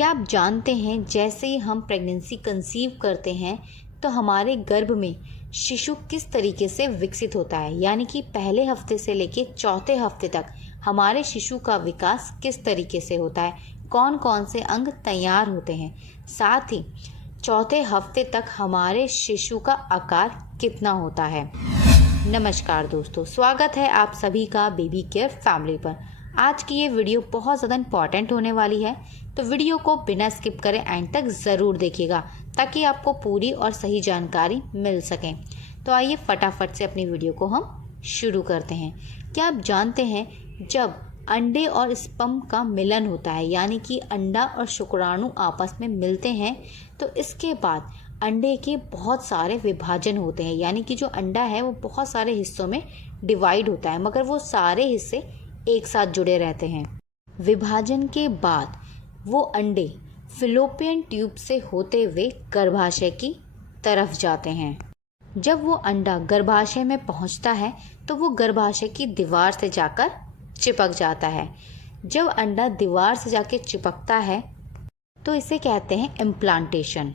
क्या आप जानते हैं जैसे ही हम प्रेगनेंसी कंसीव करते हैं तो हमारे गर्भ में शिशु किस तरीके से विकसित होता है, यानी कि पहले हफ्ते से लेकर चौथे हफ्ते तक हमारे शिशु का विकास किस तरीके से होता है, कौन कौन से अंग तैयार होते हैं, साथ ही चौथे हफ्ते तक हमारे शिशु का आकार कितना होता है। नमस्कार दोस्तों, स्वागत है आप सभी का बेबी केयर फैमिली पर। आज की ये वीडियो बहुत ज़्यादा इम्पॉर्टेंट होने वाली है, तो वीडियो को बिना स्किप करें एंड तक ज़रूर देखिएगा ताकि आपको पूरी और सही जानकारी मिल सके। तो आइए फटाफट से अपनी वीडियो को हम शुरू करते हैं। क्या आप जानते हैं जब अंडे और स्पर्म का मिलन होता है, यानी कि अंडा और शुक्राणु आपस में मिलते हैं, तो इसके बाद अंडे के बहुत सारे विभाजन होते हैं, यानी कि जो अंडा है वो बहुत सारे हिस्सों में डिवाइड होता है, मगर वो सारे हिस्से एक साथ जुड़े रहते हैं। विभाजन के बाद वो अंडे फिलोपियन ट्यूब से होते हुए गर्भाशय की तरफ जाते हैं। जब वो अंडा गर्भाशय में पहुंचता है तो वो गर्भाशय की दीवार से जाकर चिपक जाता है। जब अंडा दीवार से जाके चिपकता है तो इसे कहते हैं इम्प्लांटेशन।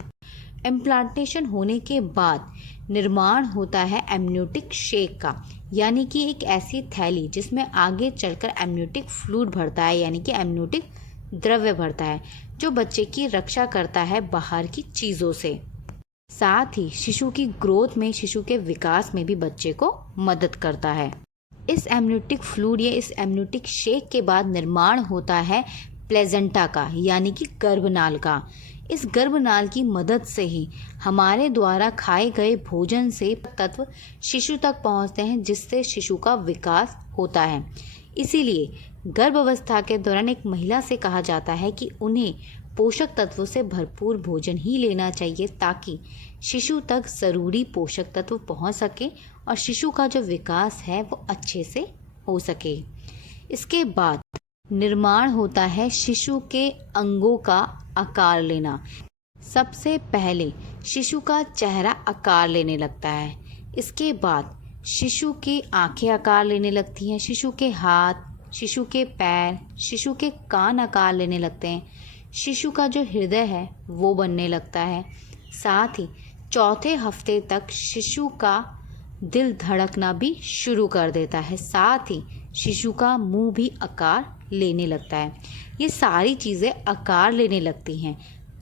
इम्प्लांटेशन होने के बाद निर्माण होता है एमनियोटिक शेक का, यानी कि एक ऐसी थैली जिसमें आगे चलकर एमनियोटिक फ्लूइड भरता है, यानी कि एमनियोटिक द्रव्य भरता है, जो बच्चे की रक्षा करता है बाहर की चीज़ों से। साथ ही शिशु की ग्रोथ में, शिशु के विकास में भी बच्चे को मदद करता है। इस एमनियोटिक फ्लूइड या इस एमनियोटिक शेक के बाद निर्माण होता है प्लेजेंटा का, यानी कि गर्भनाल का। इस गर्भनाल की मदद से ही हमारे द्वारा खाए गए भोजन से तत्व शिशु तक पहुंचते हैं, जिससे शिशु का विकास होता है। इसीलिए गर्भावस्था के दौरान एक महिला से कहा जाता है कि उन्हें पोषक तत्वों से भरपूर भोजन ही लेना चाहिए ताकि शिशु तक ज़रूरी पोषक तत्व पहुंच सके और शिशु का जो विकास है वो अच्छे से हो सके। इसके बाद निर्माण होता है शिशु के अंगों का आकार लेना। सबसे पहले शिशु का चेहरा आकार लेने लगता है। इसके बाद शिशु की आंखें आकार लेने लगती हैं, शिशु के हाथ, शिशु के पैर, शिशु के कान आकार लेने लगते हैं, शिशु का जो हृदय है वो बनने लगता है। साथ ही चौथे हफ्ते तक शिशु का दिल धड़कना भी शुरू कर देता है। साथ ही शिशु का मुंह भी आकार लेने लगता है। ये सारी चीज़ें आकार लेने लगती हैं।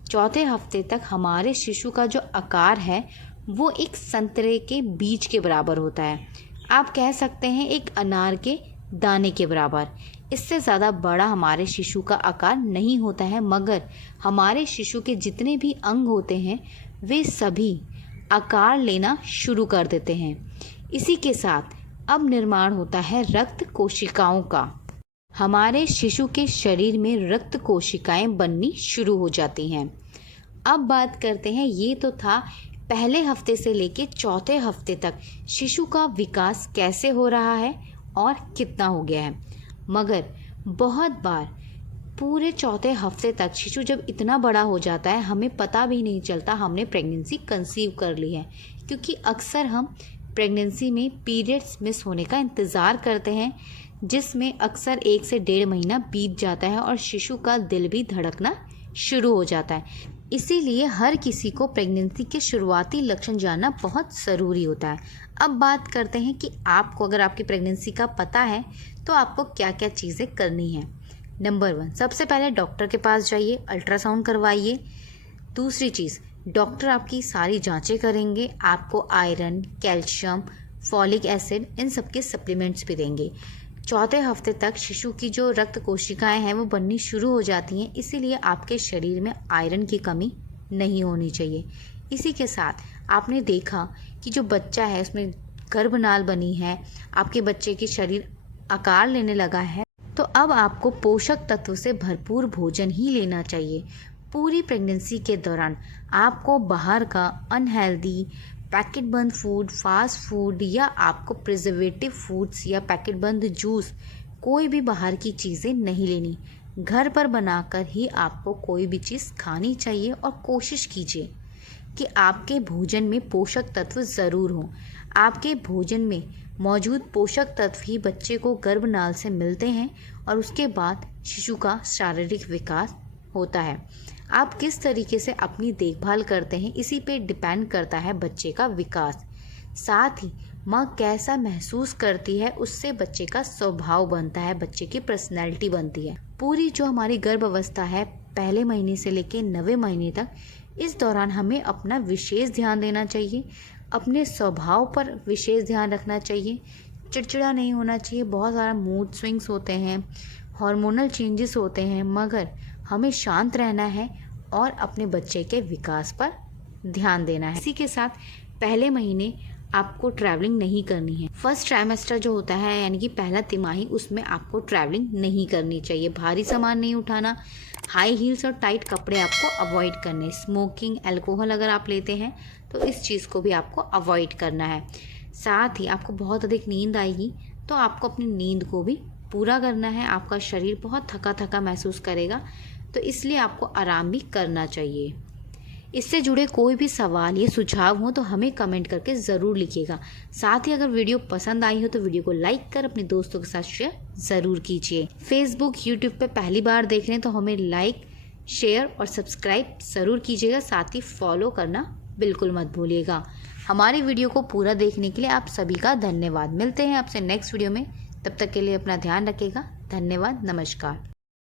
चौथे हफ्ते तक हमारे शिशु का जो आकार है वो एक संतरे के बीज के बराबर होता है। आप कह सकते हैं एक अनार के दाने के बराबर। इससे ज़्यादा बड़ा हमारे शिशु का आकार नहीं होता है, मगर हमारे शिशु के जितने भी अंग होते हैं वे सभी आकार लेना शुरू कर देते हैं। इसी के साथ अब निर्माण होता है रक्त कोशिकाओं का। हमारे शिशु के शरीर में रक्त कोशिकाएं बननी शुरू हो जाती हैं। अब बात करते हैं, ये तो था पहले हफ्ते से लेकर चौथे हफ्ते तक शिशु का विकास कैसे हो रहा है और कितना हो गया है। मगर बहुत बार पूरे चौथे हफ्ते तक शिशु जब इतना बड़ा हो जाता है हमें पता भी नहीं चलता हमने प्रेगनेंसी कंसीव कर ली है, क्योंकि अक्सर हम प्रेगनेंसी में पीरियड्स मिस होने का इंतज़ार करते हैं, जिसमें अक्सर 1 से 1.5 महीना बीत जाता है और शिशु का दिल भी धड़कना शुरू हो जाता है। इसीलिए हर किसी को प्रेगनेंसी के शुरुआती लक्षण जानना बहुत ज़रूरी होता है। अब बात करते हैं कि आपको अगर आपकी प्रेगनेंसी का पता है तो आपको क्या क्या चीज़ें करनी है। नंबर 1, सबसे पहले डॉक्टर के पास जाइए, अल्ट्रासाउंड करवाइए। दूसरी चीज़, डॉक्टर आपकी सारी जांचें करेंगे, आपको iron, calcium, folic acid in सब के सप्लीमेंट्स भी देंगे। चौथे हफ्ते तक शिशु की जो रक्त कोशिकाएं हैं वो बननी शुरू हो जाती हैं, इसीलिए आपके शरीर में आयरन की कमी नहीं होनी चाहिए। इसी के साथ आपने देखा कि जो बच्चा है उसमें गर्भनाल बनी है, आपके बच्चे की शरीर आकार लेने लगा है, तो अब आपको पोषक तत्व से भरपूर भोजन ही लेना चाहिए। पूरी प्रेगनेंसी के दौरान आपको बाहर का अनहेल्दी पैकेट बंद फूड, फास्ट फूड या आपको प्रिजर्वेटिव फूड्स या पैकेट बंद जूस, कोई भी बाहर की चीज़ें नहीं लेनी। घर पर बनाकर ही आपको कोई भी चीज़ खानी चाहिए और कोशिश कीजिए कि आपके भोजन में पोषक तत्व ज़रूर हों। आपके भोजन में मौजूद पोषक तत्व ही बच्चे को गर्भनाल से मिलते हैं और उसके बाद शिशु का शारीरिक विकास होता है। आप किस तरीके से अपनी देखभाल करते हैं, इसी पे डिपेंड करता है बच्चे का विकास। साथ ही माँ कैसा महसूस करती है, उससे बच्चे का स्वभाव बनता है, बच्चे की पर्सनैलिटी बनती है। पूरी जो हमारी गर्भ अवस्था है, पहले महीने से लेकर 9वें महीने तक, इस दौरान हमें अपना विशेष ध्यान देना चाहिए, अपने स्वभाव पर विशेष ध्यान रखना चाहिए। चिड़चिड़ा नहीं होना चाहिए। बहुत सारा मूड स्विंग्स होते हैं, हार्मोनल चेंजेस होते हैं, मगर हमें शांत रहना है और अपने बच्चे के विकास पर ध्यान देना है। इसी के साथ पहले महीने आपको ट्रैवलिंग नहीं करनी है। फर्स्ट ट्राइमेस्टर जो होता है, यानी कि पहला तिमाही, उसमें आपको ट्रैवलिंग नहीं करनी चाहिए। भारी सामान नहीं उठाना, हाई हील्स और टाइट कपड़े आपको अवॉइड करने। स्मोकिंग, अल्कोहल अगर आप लेते हैं तो इस चीज़ को भी आपको अवॉइड करना है। साथ ही आपको बहुत अधिक नींद आएगी तो आपको अपनी नींद को भी पूरा करना है। आपका शरीर बहुत थका थका महसूस करेगा, तो इसलिए आपको आराम भी करना चाहिए। इससे जुड़े कोई भी सवाल या सुझाव हो तो हमें कमेंट करके ज़रूर लिखिएगा। साथ ही अगर वीडियो पसंद आई हो तो वीडियो को लाइक कर अपने दोस्तों के साथ शेयर ज़रूर कीजिए। फेसबुक, यूट्यूब पे पहली बार देख रहे हैं तो हमें लाइक, शेयर और सब्सक्राइब ज़रूर कीजिएगा। साथ ही फॉलो करना बिल्कुल मत भूलिएगा। हमारी वीडियो को पूरा देखने के लिए आप सभी का धन्यवाद। मिलते हैं आपसे नेक्स्ट वीडियो में, तब तक के लिए अपना ध्यान रखिएगा। धन्यवाद, नमस्कार।